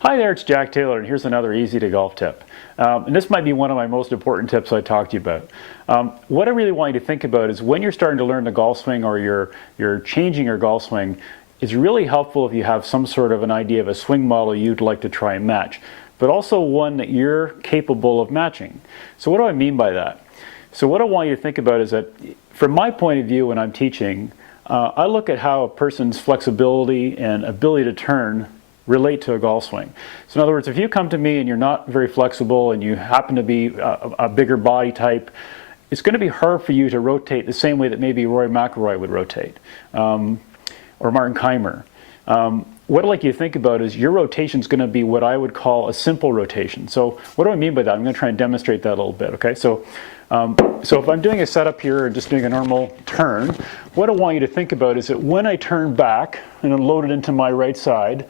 Hi there, it's Jack Taylor, and here's another easy to golf tip. And this might be one of my most important tips I talk to you about. What I really want you to think about is when you're starting to learn the golf swing or you're changing your golf swing, it's really helpful if you have some sort of an idea of a swing model you'd like to try and match, but also one that you're capable of matching. So what do I mean by that? So what I want you to think about is that from my point of view when I'm teaching, I look at how a person's flexibility and ability to turn relate to a golf swing. So in other words, if you come to me and you're not very flexible and you happen to be a bigger body type, it's going to be hard for you to rotate the same way that maybe Rory McIlroy would rotate, or Martin Keimer. What I'd like you to think about is your rotation is going to be what I would call a simple rotation. So what do I mean by that? I'm going to try and demonstrate that a little bit, okay? So if I'm doing a setup here and just doing a normal turn, what I want you to think about is that when I turn back and unload it into my right side,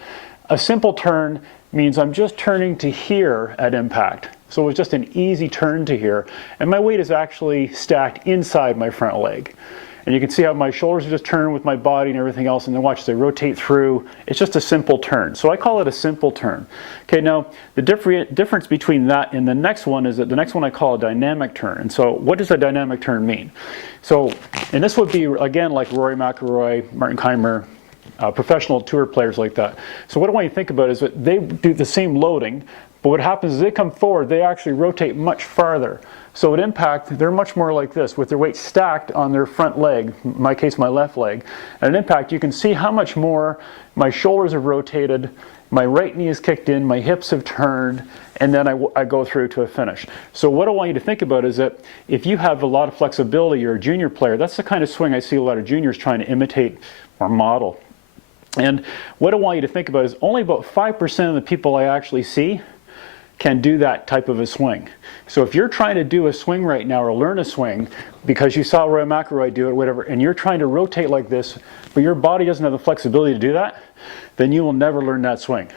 a simple turn means I'm just turning to here at impact. So it's just an easy turn to here. And my weight is actually stacked inside my front leg. And you can see how my shoulders are just turning with my body and everything else. And then watch as they rotate through. It's just a simple turn. So I call it a simple turn. Okay, now the difference between that and the next one is that the next one I call a dynamic turn. And so what does a dynamic turn mean? So, and this would be, again, like Rory McIlroy, Martin Keimer, professional tour players like that. So what I want you to think about is that they do the same loading, but what happens is they come forward, they actually rotate much farther. So at impact, they're much more like this, with their weight stacked on their front leg, in my case, my left leg. At impact, you can see how much more my shoulders have rotated, my right knee is kicked in, my hips have turned, and then I go through to a finish. So what I want you to think about is that if you have a lot of flexibility, you're a junior player, that's the kind of swing I see a lot of juniors trying to imitate or model. And what I want you to think about is only about 5% of the people I actually see can do that type of a swing. So if you're trying to do a swing right now or learn a swing because you saw Rory McIlroy do it, whatever, and you're trying to rotate like this, but your body doesn't have the flexibility to do that, then you will never learn that swing.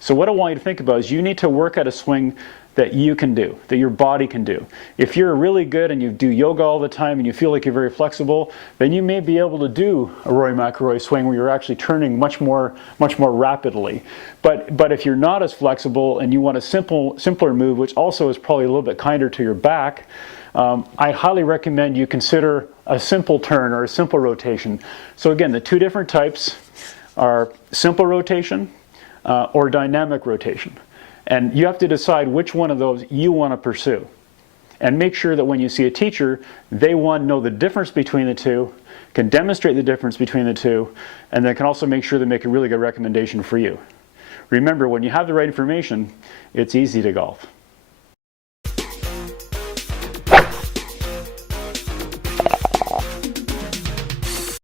So what I want you to think about is you need to work at a swing that you can do, that your body can do. If you're really good and you do yoga all the time and you feel like you're very flexible, then you may be able to do a Rory McIlroy swing where you're actually turning much more rapidly. But if you're not as flexible and you want a simpler move, which also is probably a little bit kinder to your back, I highly recommend you consider a simple turn or a simple rotation. So again, the two different types are simple rotation or dynamic rotation. And you have to decide which one of those you want to pursue. And make sure that when you see a teacher, they, one, know the difference between the two, can demonstrate the difference between the two, and they can also make sure they make a really good recommendation for you. Remember, when you have the right information, it's easy to golf.